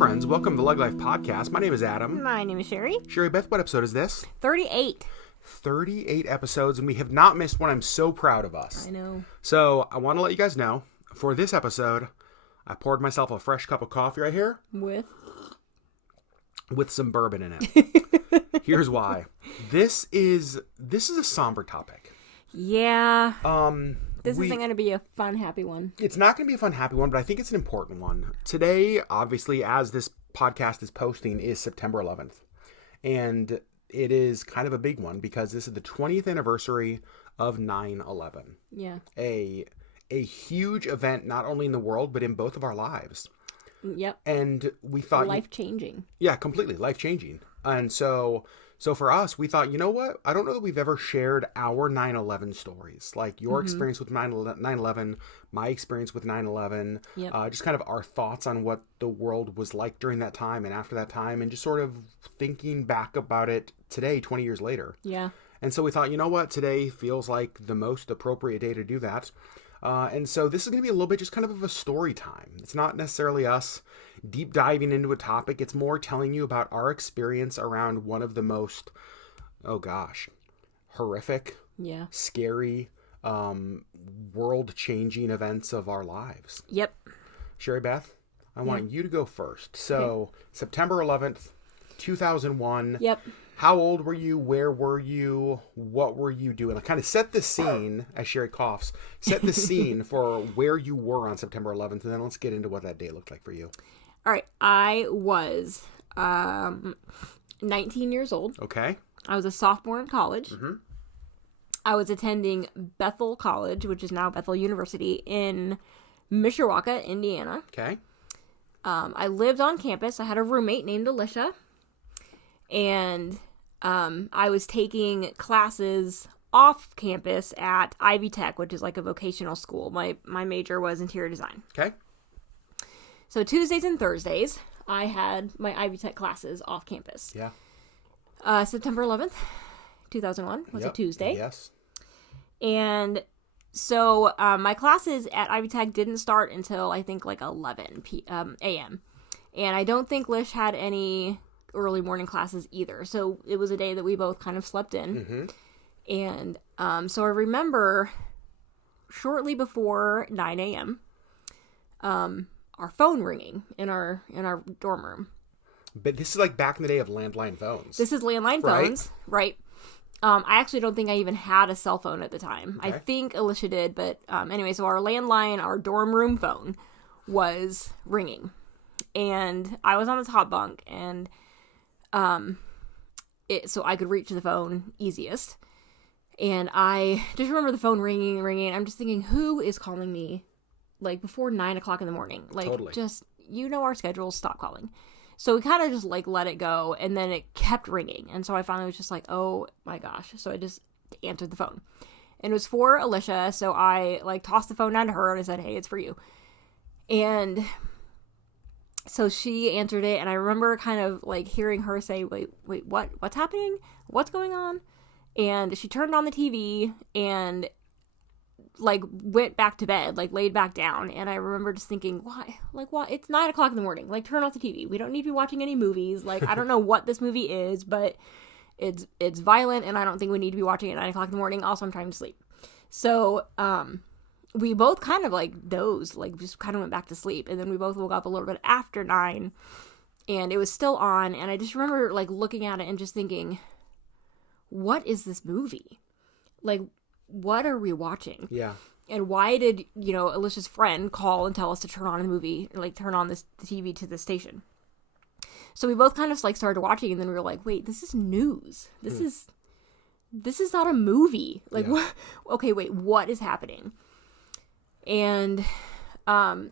friends. Welcome to the LeggLife podcast. My name is Adam. My name is Sherry. Sherry Beth, what episode is this? 38. 38 episodes, and we have not missed one. I'm so proud of us. I know. So I want to let you guys know, for this episode, I poured myself a fresh cup of coffee right here. With some bourbon in it. Here's why. This is a somber topic. Yeah. This isn't going to be a fun, happy one. It's not going to be a fun, happy one, but I think it's an important one. Today, obviously, as this podcast is posting, is September 11th. And it is kind of a big one because this is the 20th anniversary of 9/11. Yeah. A huge event, not only in the world, but in both of our lives. Yep. And we thought... Life-changing. Yeah, completely. Life-changing. And so for us, we thought, you know what? I don't know that we've ever shared our 9/11 stories. Like your experience with 9/11, my experience with 9/11. Yep. Just kind of our thoughts on what the world was like during that time and after that time. And just sort of thinking back about it today, 20 years later. Yeah. And so we thought, you know what? Today feels like the most appropriate day to do that. And so this is going to be a little bit just kind of a story time. It's not necessarily us deep diving into a topic. It's more telling you about our experience around one of the most, horrific, scary, world-changing events of our lives. Yep. Sherry Beth, I want you to go first. So September 11th, 2001. Yep. How old were you? Where were you? What were you doing? Like, kind of set the scene, as Sherry coughs, set the scene for where you were on September 11th, and then let's get into what that day looked like for you. All right. I was 19 years old. Okay. I was a sophomore in college. Mm-hmm. I was attending Bethel College, which is now Bethel University, in Mishawaka, Indiana. Okay. I lived on campus. I had a roommate named Alicia. And I was taking classes off campus at Ivy Tech, which is like a vocational school. My major was interior design. Okay. So Tuesdays and Thursdays, I had my Ivy Tech classes off campus. Yeah. September 11th, 2001 was a Tuesday. Yes. And so my classes at Ivy Tech didn't start until I think like 11 a.m. And I don't think Lish had any early morning classes either. So it was a day that we both kind of slept in. Mm-hmm. And so I remember shortly before 9 a.m., our phone ringing in our dorm room. But this is like back in the day of landline phones. This is landline phones, right? I actually don't think I even had a cell phone at the time. Okay. I think Alicia did, but anyway, so our landline, our dorm room phone was ringing. And I was on the top bunk, and so I could reach the phone easiest. And I just remember the phone ringing. I'm just thinking, who is calling me like before 9 o'clock in the morning? Like, totally. Just, our schedules, stop calling. So we kind of just like let it go, and then it kept ringing. And so I finally was just like, oh my gosh. So I just answered the phone, and it was for Alicia. So I like tossed the phone down to her and I said, hey, it's for you. And so she answered it, and I remember kind of like hearing her say, wait, what's happening? What's going on? And she turned on the TV and like went back to bed, like laid back down. And I remember just thinking, why? Like, why? It's 9 o'clock in the morning. Like, turn off the TV. We don't need to be watching any movies. Like, I don't know what this movie is, but it's violent, and I don't think we need to be watching it at 9 o'clock in the morning. Also, I'm trying to sleep. So, we both kind of like dozed, like just kind of went back to sleep. And then we both woke up a little bit after 9, and it was still on. And I just remember like looking at it and just thinking, what is this movie? Like, what are we watching? Yeah. And why did, Alicia's friend call and tell us to turn on the movie, like turn on the TV to the station? So we both kind of like started watching, and then we were like, wait, this is news. This is not a movie. Like, what? Okay, wait, what is happening? And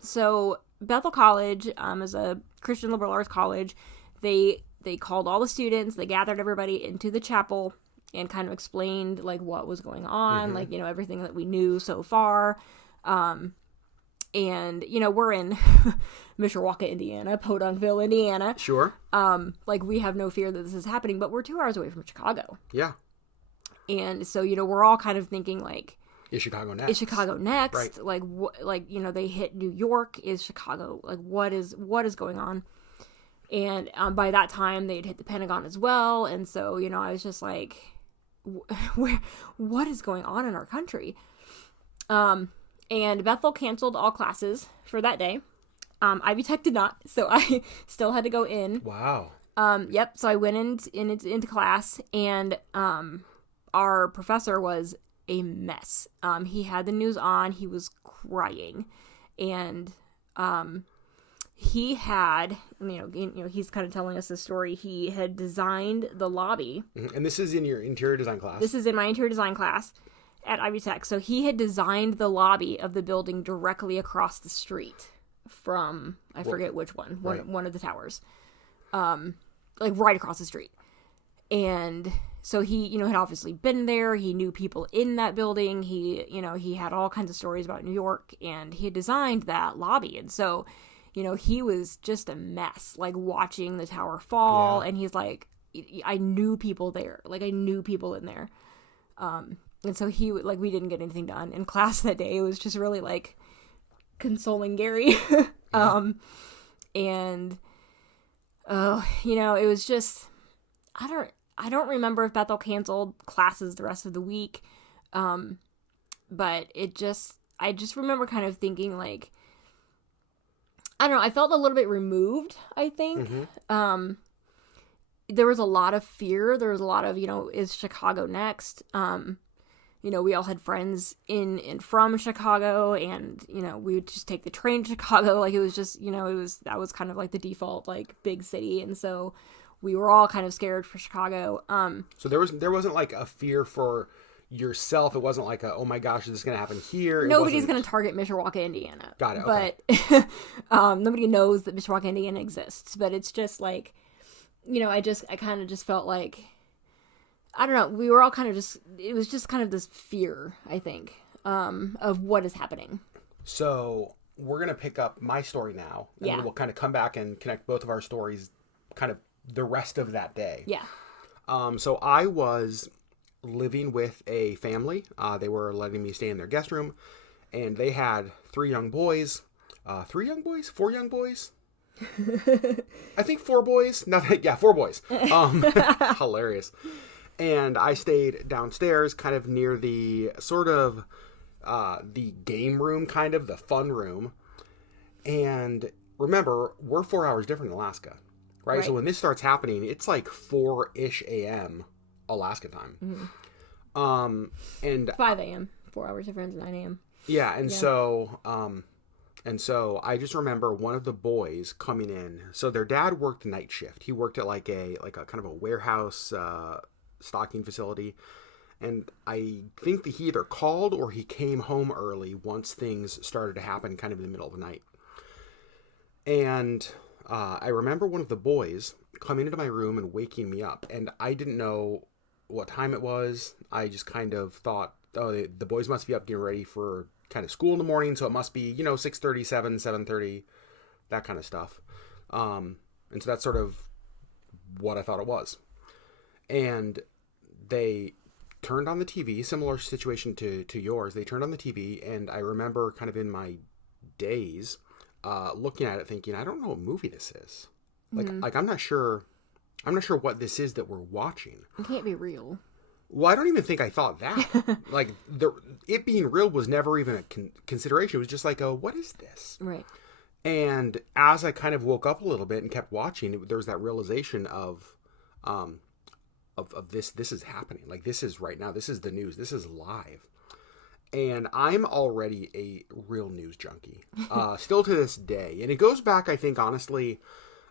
so Bethel College is a Christian liberal arts college. They called all the students. They gathered everybody into the chapel and kind of explained like what was going on, like, everything that we knew so far. And, we're in Mishawaka, Indiana, Podunkville, Indiana. Sure. Like, we have no fear that this is happening, but we're 2 hours away from Chicago. Yeah. And so, we're all kind of thinking like, is Chicago next? Right. Like, they hit New York. Is Chicago, like, what is going on? And by that time, they had hit the Pentagon as well. And so, I was just like, what is going on in our country? And Bethel canceled all classes for that day. Ivy Tech did not, so I still had to go in. Wow. Yep. So I went into class, and our professor was a mess. He had the news on. He was crying, and he had, he's kind of telling us this story. He had designed the lobby. And this is in your interior design class? This is in my interior design class at Ivy Tech. So he had designed the lobby of the building directly across the street from, I forget which one, one of the towers. Like right across the street. And so he, had obviously been there. He knew people in that building. He, he had all kinds of stories about New York, and he had designed that lobby. And so, he was just a mess, like watching the tower fall. Yeah. And he's like, I knew people there. Like I knew people in there. And so we didn't get anything done in class that day. It was just really like consoling Gary. And, it was just, I don't remember if Bethel canceled classes the rest of the week. But I just remember kind of thinking like, I don't know, I felt a little bit removed, I think. Mm-hmm. There was a lot of fear. There was a lot of, is Chicago next? We all had friends in and from Chicago, and, we would just take the train to Chicago. Like, it was just, that was kind of like the default, like, big city. And so we were all kind of scared for Chicago. So there wasn't like a fear for yourself. It wasn't like oh my gosh, is this going to happen here? Nobody's going to target Mishawaka, Indiana. Got it. Okay. But nobody knows that Mishawaka, Indiana exists. But it's just like, I kind of just felt like, I don't know, we were all kind of just, it was just kind of this fear, I think, of what is happening. So we're going to pick up my story now, and then we'll kind of come back and connect both of our stories kind of the rest of that day. Yeah. So I was living with a family. They were letting me stay in their guest room, and they had 3 young boys. 4 young boys? I think 4 boys. Yeah, 4 boys. Hilarious. And I stayed downstairs, kind of near the sort of the game room, kind of the fun room. And remember, we're 4 hours different in Alaska, right? So when this starts happening, it's like 4-ish a.m. Alaska time. Mm-hmm. And 5 a.m. 4 hours difference, 9 a.m. Yeah, and so I just remember one of the boys coming in. So their dad worked night shift. He worked at like a kind of a warehouse stocking facility, and I think that he either called or he came home early once things started to happen kind of in the middle of the night. And I remember one of the boys coming into my room and waking me up, and I didn't know what time it was. I just kind of thought, oh, the boys must be up getting ready for kind of school in the morning, so it must be 6:30, 7:30, that kind of stuff. And so that's sort of what I thought it was. And they turned on the TV, similar situation to yours. They turned on the TV, and I remember kind of in my daze looking at it thinking, I don't know what movie this is. Like I'm not sure what this is that we're watching. It can't be real. Well, I don't even think I thought that. Like it being real was never even a consideration. It was just like, what is this? Right. And as I kind of woke up a little bit and kept watching, there was that realization of this is happening. Like, this is right now. This is the news. This is live. And I'm already a real news junkie, still to this day. And it goes back, I think, honestly,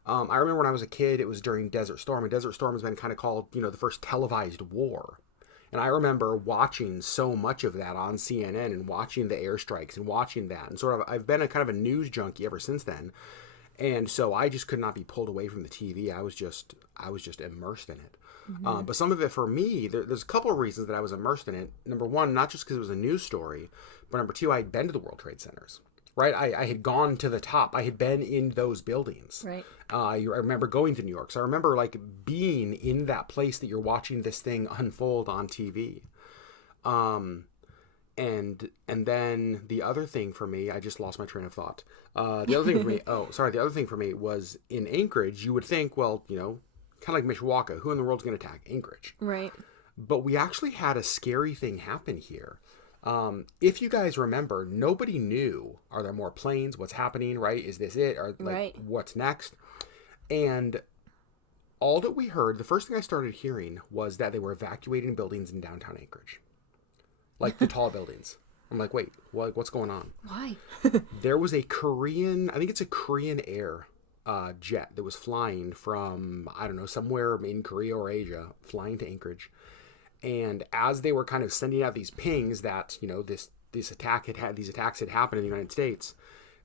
I remember when I was a kid, it was during Desert Storm. And Desert Storm has been kind of called, the first televised war. And I remember watching so much of that on CNN and watching the airstrikes and watching that. And sort of, I've been a kind of a news junkie ever since then. And so I just could not be pulled away from the TV. I was just immersed in it. Mm-hmm. But some of it for me, there's a couple of reasons that I was immersed in it. Number one, not just because it was a news story, but number two, I had been to the World Trade Centers, right? I had gone to the top. I had been in those buildings. Right. I remember going to New York. So I remember like being in that place that you're watching this thing unfold on TV. And then the other thing for me, I just lost my train of thought. The other thing for me, the other thing for me was in Anchorage, you would think, well, kind of like Mishawaka, who in the world's going to attack Anchorage? Right. But we actually had a scary thing happen here. If you guys remember, nobody knew, are there more planes? What's happening, right? Is this it? Or what's next? And all that we heard, the first thing I started hearing was that they were evacuating buildings in downtown Anchorage. Like the tall buildings. I'm like, wait, what's going on? Why? There was a Korean, I think it's a Korean Air jet that was flying from, I don't know, somewhere in Korea or Asia, flying to Anchorage. And as they were kind of sending out these pings that, these attacks had happened in the United States,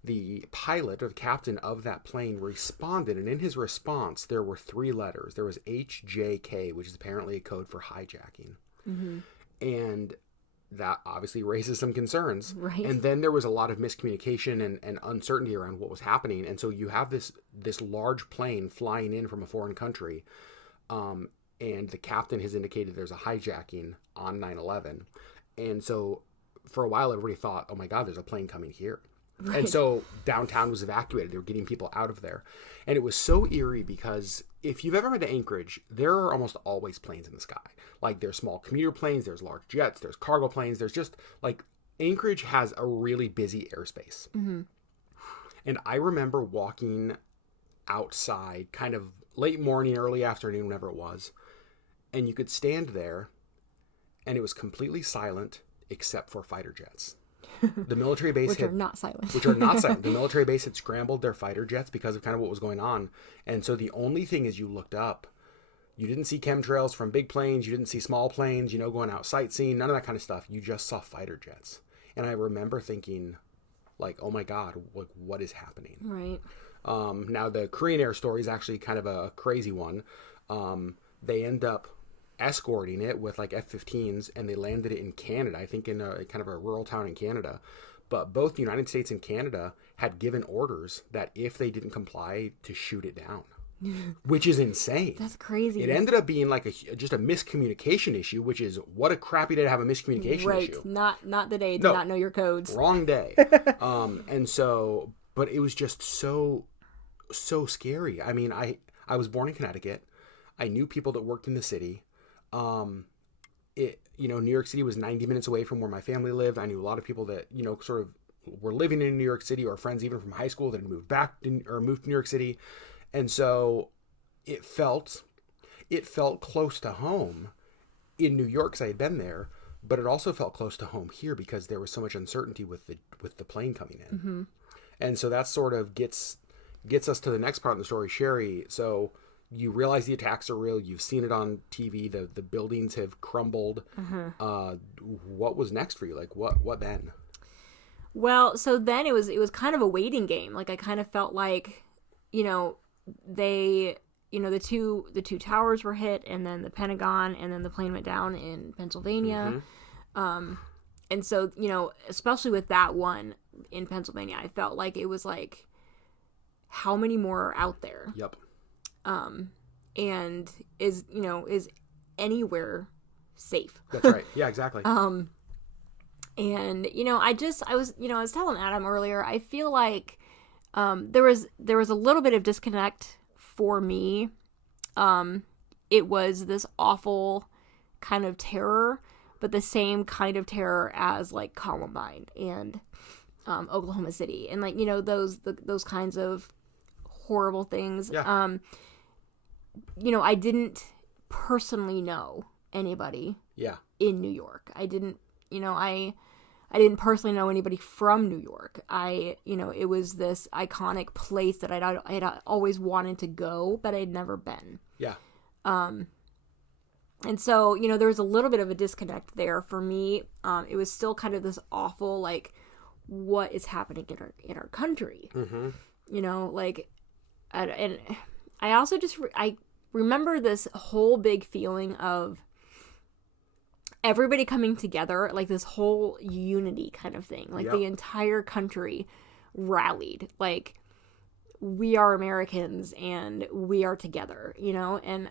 the pilot or the captain of that plane responded. And in his response, there were 3 letters. There was HJK, which is apparently a code for hijacking. Mm-hmm. And that obviously raises some concerns. Right. And then there was a lot of miscommunication and uncertainty around what was happening. And so you have this large plane flying in from a foreign country. And the captain has indicated there's a hijacking on 9/11. And so for a while, everybody thought, oh my God, there's a plane coming here. Right. And so downtown was evacuated. They were getting people out of there. And it was so eerie because if you've ever been to Anchorage, there are almost always planes in the sky. Like there's small commuter planes, there's large jets, there's cargo planes. There's just like Anchorage has a really busy airspace. Mm-hmm. And I remember walking outside kind of late morning, early afternoon, whenever it was. And you could stand there and it was completely silent except for fighter jets. The military base which are not silent. The military base had scrambled their fighter jets because of kind of what was going on. And so the only thing is you looked up, you didn't see chemtrails from big planes. You didn't see small planes, going out sightseeing, none of that kind of stuff. You just saw fighter jets. And I remember thinking like, oh my God, what is happening? Right. Now the Korean Air story is actually kind of a crazy one. They end up escorting it with like F-15s and they landed it in Canada, I think in a kind of a rural town in Canada. But both the United States and Canada had given orders that if they didn't comply to shoot it down, which is insane. That's crazy. It ended up being like just a miscommunication issue, which is what a crappy day to have a miscommunication issue. Not the day to not know your codes. Wrong day. And so, but it was just so scary. I mean, I was born in Connecticut. I knew people that worked in the city. New York City was 90 minutes away from where my family lived. I knew a lot of people that, sort of were living in New York City or friends even from high school that had moved to New York City. And so it felt close to home in New York because I had been there, but it also felt close to home here because there was so much uncertainty with the plane coming in. Mm-hmm. And so that sort of gets us to the next part of the story, Sherry. So you realize the attacks are real. You've seen it on TV. The buildings have crumbled. Mm-hmm. What was next for you? Like what then? Well, so then it was kind of a waiting game. Like I kind of felt like, they, the two towers were hit, and then the Pentagon, and then the plane went down in Pennsylvania. Mm-hmm. And so, especially with that one in Pennsylvania, I felt like it was like, how many more are out there? Yep. And is anywhere safe? That's right. Yeah, exactly. And I was telling Adam earlier, I feel like there was a little bit of disconnect for me. It was this awful kind of terror, but the same kind of terror as like Columbine and Oklahoma City, and like those kinds of horrible things. Yeah. I didn't personally know anybody. Yeah. In New York. I didn't personally know anybody from New York. It was this iconic place that I'd always wanted to go, but I'd never been. Yeah. And so, there was a little bit of a disconnect there for me. It was still kind of this awful, like, what is happening in our country? Mm-hmm. And I also I remember this whole big feeling of everybody coming together, like this whole unity kind of thing. Like the entire country rallied, like we are Americans and we are together, and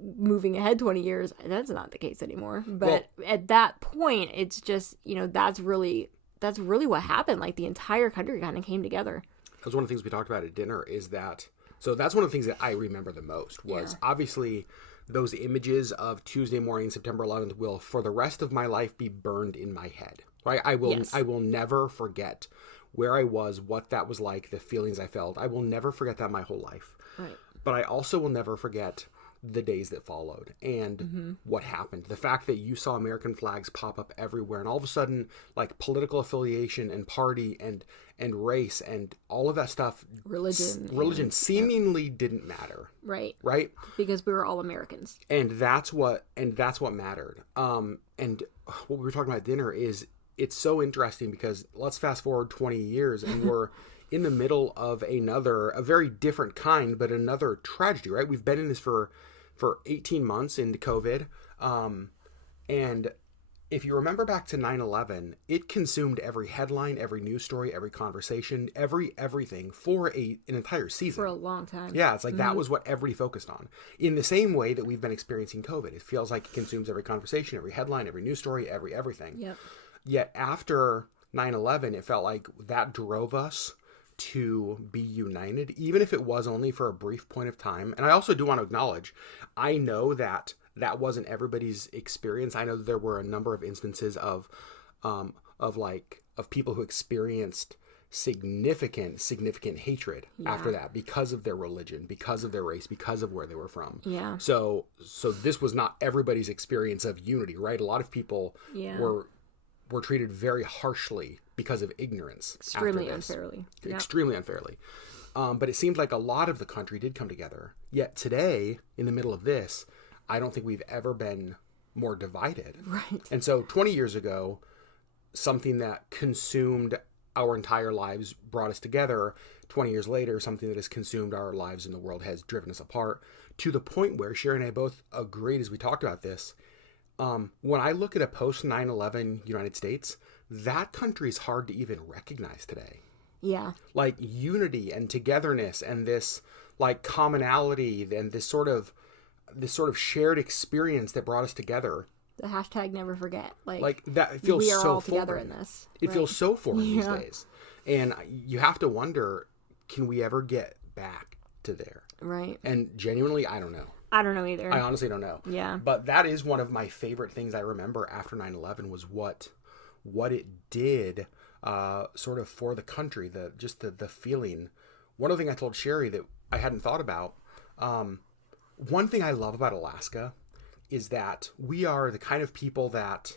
moving ahead 20 years, that's not the case anymore. But at that point, it's just, that's really what happened. Like, the entire country kind of came together. That was one of the things we talked about at dinner, is that, so that's one of the things that I remember the most was obviously those images of Tuesday morning, September 11th will, for the rest of my life, be burned in my head. Right? I will never forget where I was, what that was like, the feelings I felt. I will never forget that my whole life. Right. But I also will never forget the days that followed and what happened. The fact that you saw American flags pop up everywhere, and all of a sudden, like, political affiliation and party and race and all of that stuff, religion seemingly didn't matter. Right. Right? Because we were all Americans. And that's what mattered. And what we were talking about at dinner is, it's so interesting because let's fast forward 20 years and we're in the middle of a very different kind, but another tragedy, right? We've been in this for 18 months into COVID. And if you remember back to 9/11, it consumed every headline, every news story, every conversation, everything for an entire season. For a long time. Yeah, it's like that was what everybody focused on. In the same way that we've been experiencing COVID. It feels like it consumes every conversation, every headline, every news story, everything. Yep. Yet after 9/11, it felt like that drove us to be united, even if it was only for a brief point of time. And I also do want to acknowledge, I know that wasn't everybody's experience. I know that there were a number of instances of people who experienced significant hatred after that because of their religion, because of their race, because of where they were from. Yeah. So this was not everybody's experience of unity, right? A lot of people were treated very harshly because of ignorance. Extremely unfairly. Extremely unfairly. But it seemed like a lot of the country did come together. Yet today, in the middle of this, I don't think we've ever been more divided. Right. And so 20 years ago, something that consumed our entire lives brought us together. 20 years later, something that has consumed our lives in the world has driven us apart, to the point where Sherry and I both agreed as we talked about this. When I look at a post 9/11 United States, that country is hard to even recognize today. Yeah. Like, unity and togetherness and this, like, commonality and this sort of shared experience that brought us together. The hashtag never forget. Like that, it feels we are so all foreign. together in this. It feels so foreign these days. And you have to wonder, can we ever get back to there? Right. And genuinely, I don't know. I don't know either. I honestly don't know. Yeah. But that is one of my favorite things I remember after 9/11 was what it did sort of for the country, the feeling. One other thing I told Sherry that I hadn't thought about, one thing I love about Alaska is that we are the kind of people that,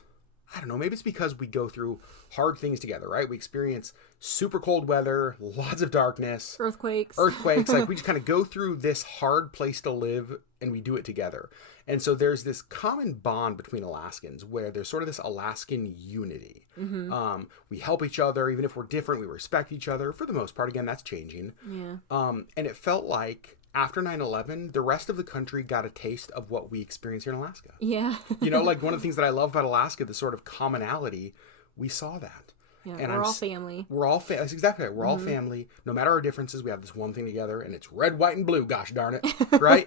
I don't know, maybe it's because we go through hard things together, right? We experience super cold weather, lots of darkness. Earthquakes. Like, we just kind of go through this hard place to live and we do it together. And so there's this common bond between Alaskans where there's sort of this Alaskan unity. Mm-hmm. We help each other. Even if we're different, we respect each other. For the most part, again, that's changing. Yeah. And it felt like after 9/11, the rest of the country got a taste of what we experience here in Alaska. Yeah. Like, one of the things that I love about Alaska, the sort of commonality, we saw that. Yeah, and we're all family. We're all that's exactly right. We're all family. No matter our differences, we have this one thing together, and it's red, white, and blue. Gosh darn it, right?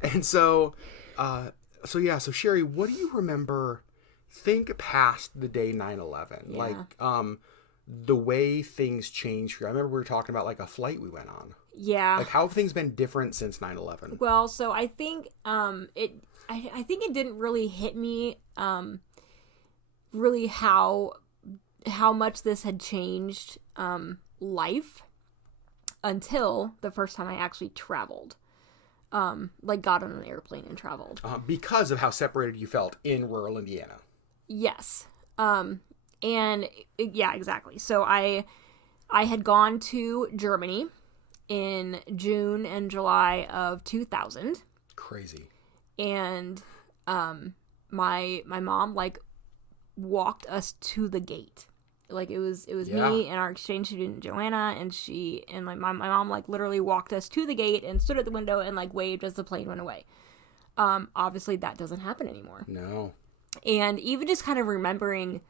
And so Sherry, what do you remember? Think past the day 9/11, like the way things changed for you. I remember we were talking about, like, a flight we went on. Yeah. Like, how have things been different since 9/11? Well, so I think I think it didn't really hit me really how much this had changed life until the first time I actually traveled. Like, got on an airplane and traveled. Because of how separated you felt in rural Indiana. Yes. And yeah, exactly. So I had gone to Germany in June and July of 2000. Crazy. And my mom, like, walked us to the gate. Like, it was me and our exchange student Joanna, and my mom, like, literally walked us to the gate and stood at the window and, like, waved as the plane went away. Obviously that doesn't happen anymore. No. And even just kind of remembering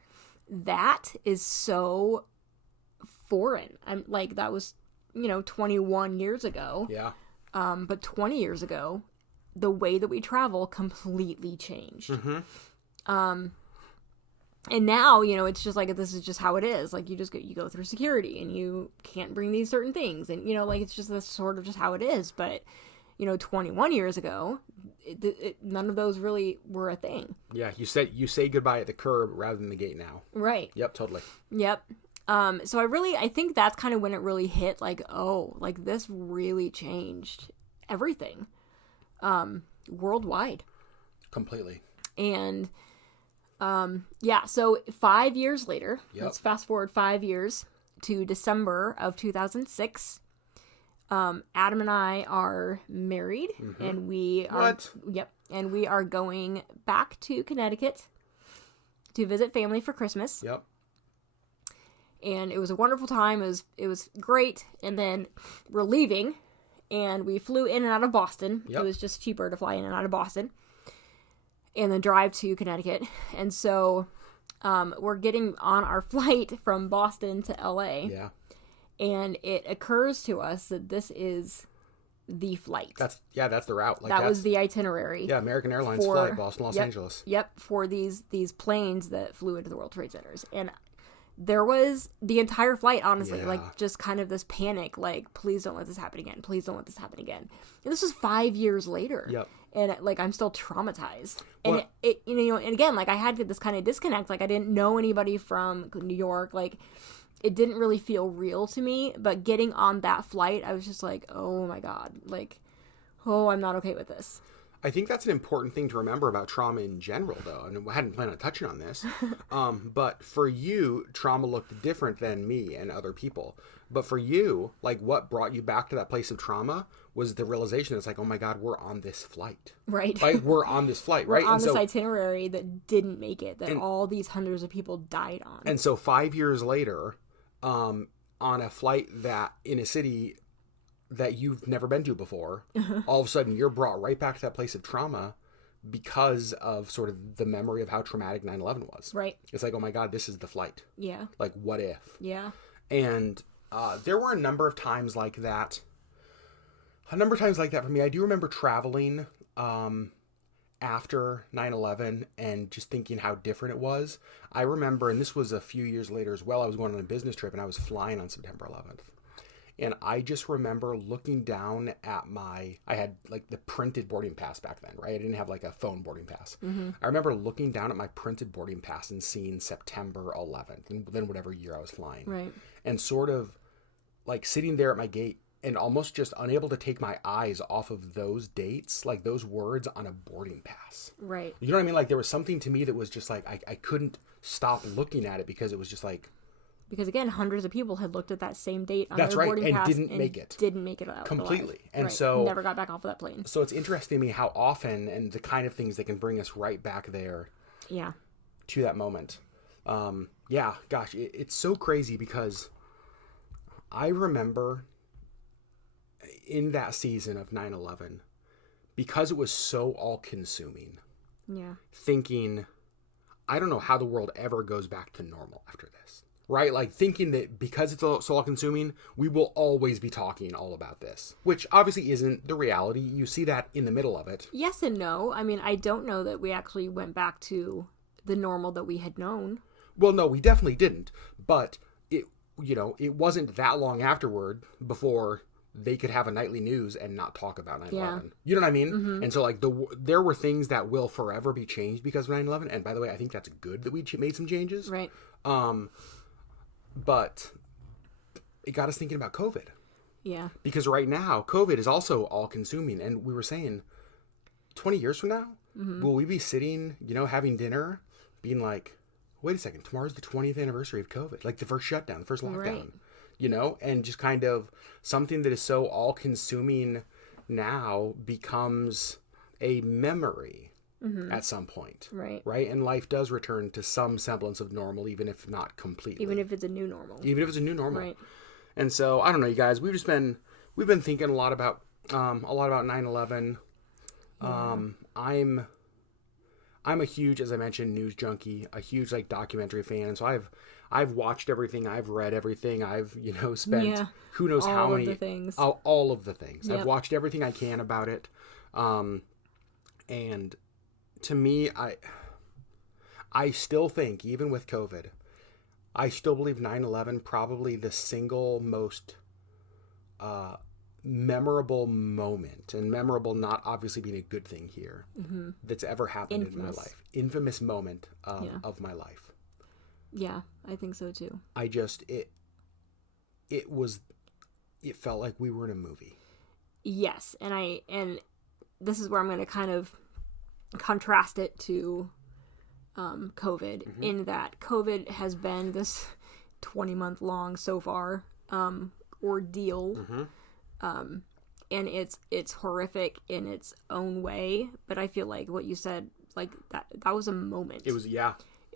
that is so foreign. I'm like, that was, 21 years ago. Yeah. But 20 years ago, the way that we travel completely changed. And now, you know, it's just like, this is just how it is. Like, you go through security and you can't bring these certain things. And, you know, like, it's just that's sort of just how it is. But, you know, 21 years ago, none of those really were a thing. Yeah, you say goodbye at the curb rather than the gate now. Right. Yep, totally. Yep. So I think that's kind of when it really hit, like, oh, like, this really changed everything, worldwide. Completely. And, yeah, so 5 years later, let's fast forward 5 years to December of 2006. Adam and I are married, and we are, and we are going back to Connecticut to visit family for Christmas. Yep. And it was a wonderful time. It was great. And then we're leaving, and we flew in and out of Boston. Yep. It was just cheaper to fly in and out of Boston, and then drive to Connecticut. And so, we're getting on our flight from Boston to LA. Yeah. And it occurs to us that this is the flight. That's the route. Like, that was the itinerary. Yeah, American Airlines flight, Boston, Los Angeles. Yep, for these planes that flew into the World Trade Centers. And there was the entire flight, honestly, like, just kind of this panic, like, please don't let this happen again. Please don't let this happen again. And this was 5 years later. Yep. And, like, I'm still traumatized. And it you know, and again, like, I had this kind of disconnect. Like, I didn't know anybody from New York. Like, it didn't really feel real to me. But getting on that flight, I was just like, oh my God. Like, oh, I'm not okay with this. I think that's an important thing to remember about trauma in general, though. And I hadn't planned on touching on this. But for you, trauma looked different than me and other people. But for you, like, what brought you back to that place of trauma was the realization it's like, oh my God, we're on this flight. Right. Like, we're on this flight, right? We're on this itinerary that didn't make it, that all these hundreds of people died on. And so 5 years later, on a flight that in a city that you've never been to before, all of a sudden you're brought right back to that place of trauma because of sort of the memory of how traumatic 9/11 was. Right. It's like, oh my God, this is the flight. Yeah. Like, what if? Yeah. And there were a number of times like that. A number of times like that for me. I do remember traveling after 9/11 and just thinking how different it was. I remember, and this was a few years later as well, I was going on a business trip and I was flying on September 11th. And I just remember looking down at I had like the printed boarding pass back then, right? I didn't have like a phone boarding pass. I remember looking down at my printed boarding pass and seeing September 11th and then whatever year I was flying. Right. And sort of like sitting there at my gate and almost just unable to take my eyes off of those dates, like those words on a boarding pass. Right. You know what I mean? Like, there was something to me that was just like, I couldn't stop looking at it because it was just like... Because, again, hundreds of people had looked at that same date on their boarding pass and didn't make it. Didn't make it out completely. Alive. And right. so... Never got back off of that plane. So it's interesting to me how often and the kind of things that can bring us right back there. Yeah. To that moment. Yeah, gosh, it's so crazy because I remember... in that season of 9/11, because it was so all-consuming, thinking, I don't know how the world ever goes back to normal after this, right? Like, thinking that because it's so all-consuming, we will always be talking all about this, which obviously isn't the reality. You see that in the middle of it. Yes and no. I mean, I don't know that we actually went back to the normal that we had known. Well, no, we definitely didn't, but it wasn't that long afterward before they could have a nightly news and not talk about 9/11. Yeah. You know what I mean? Mm-hmm. And so, like, there were things that will forever be changed because of 9/11. And by the way, I think that's good that we made some changes. Right. But it got us thinking about COVID. Yeah. Because right now, COVID is also all-consuming. And we were saying, 20 years from now, will we be sitting, having dinner, being like, wait a second, tomorrow's the 20th anniversary of COVID. Like, the first shutdown, the first lockdown. Right. And just kind of something that is so all-consuming now becomes a memory at some point. Right. Right? And life does return to some semblance of normal, even if not completely. Even if it's a new normal. Right. And so, I don't know, you guys, we've been thinking a lot about 9/11. Yeah. I'm a huge, as I mentioned, news junkie, a huge documentary fan, and so I've watched everything, I've read everything, I've spent who knows how many all of the things. All of the things. Yep. I've watched everything I can about it. And to me, I still think, even with COVID, I still believe 9/11 probably the single most memorable moment, and memorable not obviously being a good thing here, that's ever happened in my life. Infamous moment of my life. Yeah, I think so too. It felt like we were in a movie. Yes, and this is where I'm going to kind of contrast it to COVID, in that COVID has been this 20-month long so far ordeal, and it's horrific in its own way. But I feel like what you said, like that was a moment. It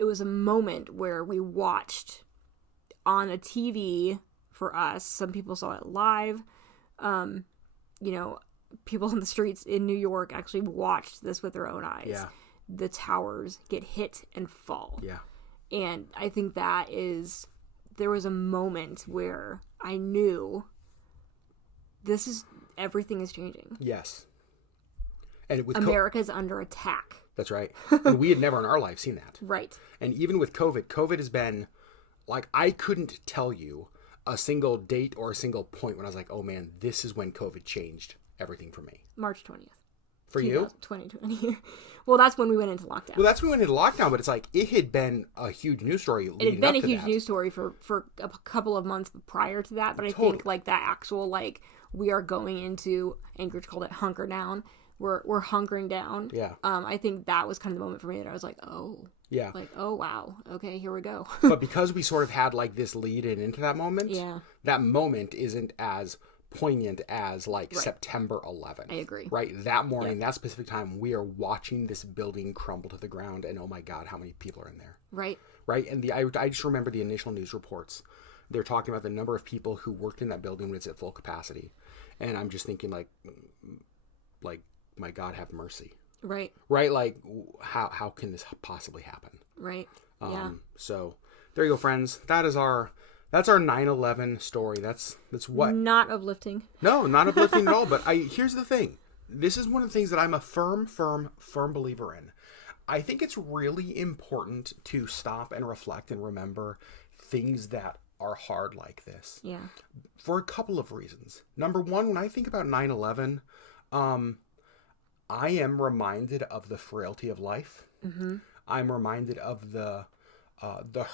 was a moment where we watched on a TV. For us, some people saw it live. People in the streets in New York actually watched this with their own eyes. Yeah. The towers get hit and fall. Yeah. And I think there was a moment where I knew everything is changing. Yes. And with America's under attack. That's right. And we had never in our life seen that. Right. And even with COVID has been, like, I couldn't tell you a single date or a single point when I was like, oh man, this is when COVID changed everything for me. March 20th. For you? 2020. Well, that's when we went into lockdown. Well, that's when we went into lockdown, but it's like, it had been a huge news story. It had been a huge news story for a couple of months prior to that, but I think like that actual, like, we are going into, Anchorage called it hunker down. We're hunkering down. Yeah. I think that was kind of the moment for me that I was like, oh. Yeah. Like, oh, wow. Okay, here we go. But because we sort of had like this lead in into that moment, yeah, that moment isn't as poignant as like September 11th. I agree. Right? That morning, that specific time, we are watching this building crumble to the ground, and oh my God, how many people are in there? Right. Right? And I just remember the initial news reports. They're talking about the number of people who worked in that building when it's at full capacity. And I'm just thinking like, my God, have mercy. Right. Right? Like, how can this possibly happen? Right. Yeah. So there you go, friends. That's our 9/11 story. That's what. Not uplifting. No, not uplifting at all. But here's the thing. This is one of the things that I'm a firm believer in. I think it's really important to stop and reflect and remember things that are hard like this. Yeah. For a couple of reasons. Number one, when I think about 9/11, I am reminded of the frailty of life. Mm-hmm. I'm reminded of the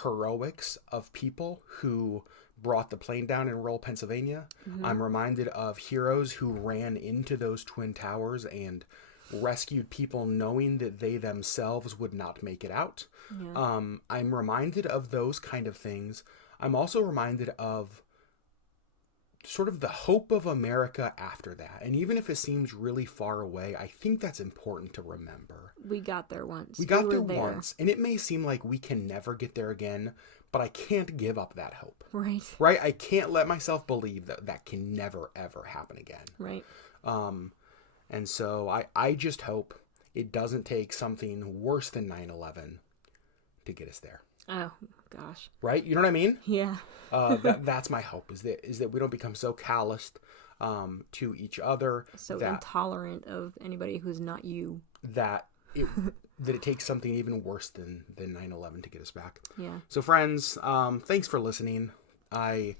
heroics of people who brought the plane down in rural Pennsylvania. Mm-hmm. I'm reminded of heroes who ran into those Twin Towers and rescued people knowing that they themselves would not make it out. Yeah. I'm reminded of those kind of things. I'm also reminded of sort of the hope of America after that. And even if it seems really far away, I think that's important to remember. We got there once. We got there once. And it may seem like we can never get there again, but I can't give up that hope. Right. Right? I can't let myself believe that can never, ever happen again. Right. And so I just hope it doesn't take something worse than 9/11 to get us there. Oh, gosh. Right? You know what I mean? Yeah. That's my hope, is that we don't become so calloused to each other. So intolerant of anybody who's not you. That it takes something even worse than 9/11 to get us back. Yeah. So friends, thanks for listening. I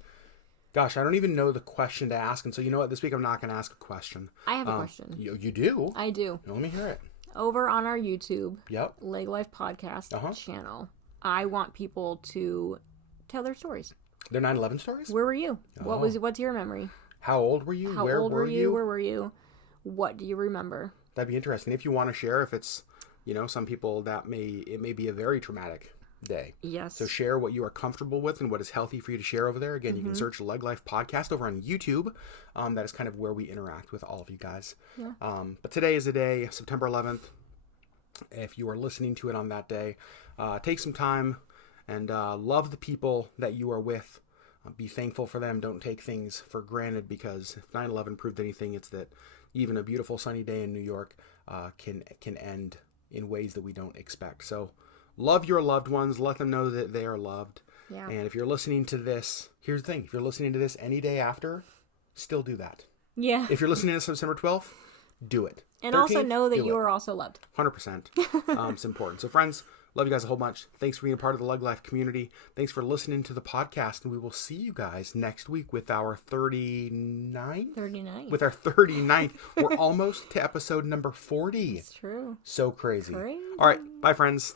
don't even know the question to ask. And so you know what? This week I'm not going to ask a question. I have a question. You do? I do. Let me hear it. Over on our YouTube, yep, LeggLife Podcast channel, I want people to tell their stories. Their 9/11 stories? Where were you? Oh. What's your memory? How old were you? Where were you? Where were you? What do you remember? That'd be interesting. If you want to share, if it's, some people it may be a very traumatic day. Yes. So share what you are comfortable with and what is healthy for you to share over there. Again, you can search LeggLife Podcast over on YouTube. That is kind of where we interact with all of you guys. Yeah. But today is the day, September 11th. If you are listening to it on that day, take some time and love the people that you are with. Be thankful for them. Don't take things for granted, because if 9/11 proved anything, it's that even a beautiful sunny day in New York can end in ways that we don't expect. So love your loved ones. Let them know that they are loved. Yeah. And if you're listening to this, here's the thing. If you're listening to this any day after, still do that. Yeah. If you're listening to September 12th, do it. And also know that you are also loved. 100%. It's important. So, friends, love you guys a whole bunch. Thanks for being a part of the LeggLife community. Thanks for listening to the podcast. And we will see you guys next week with our 39th? With our 39th. We're almost to episode number 40. It's true. So crazy. All right. Bye, friends.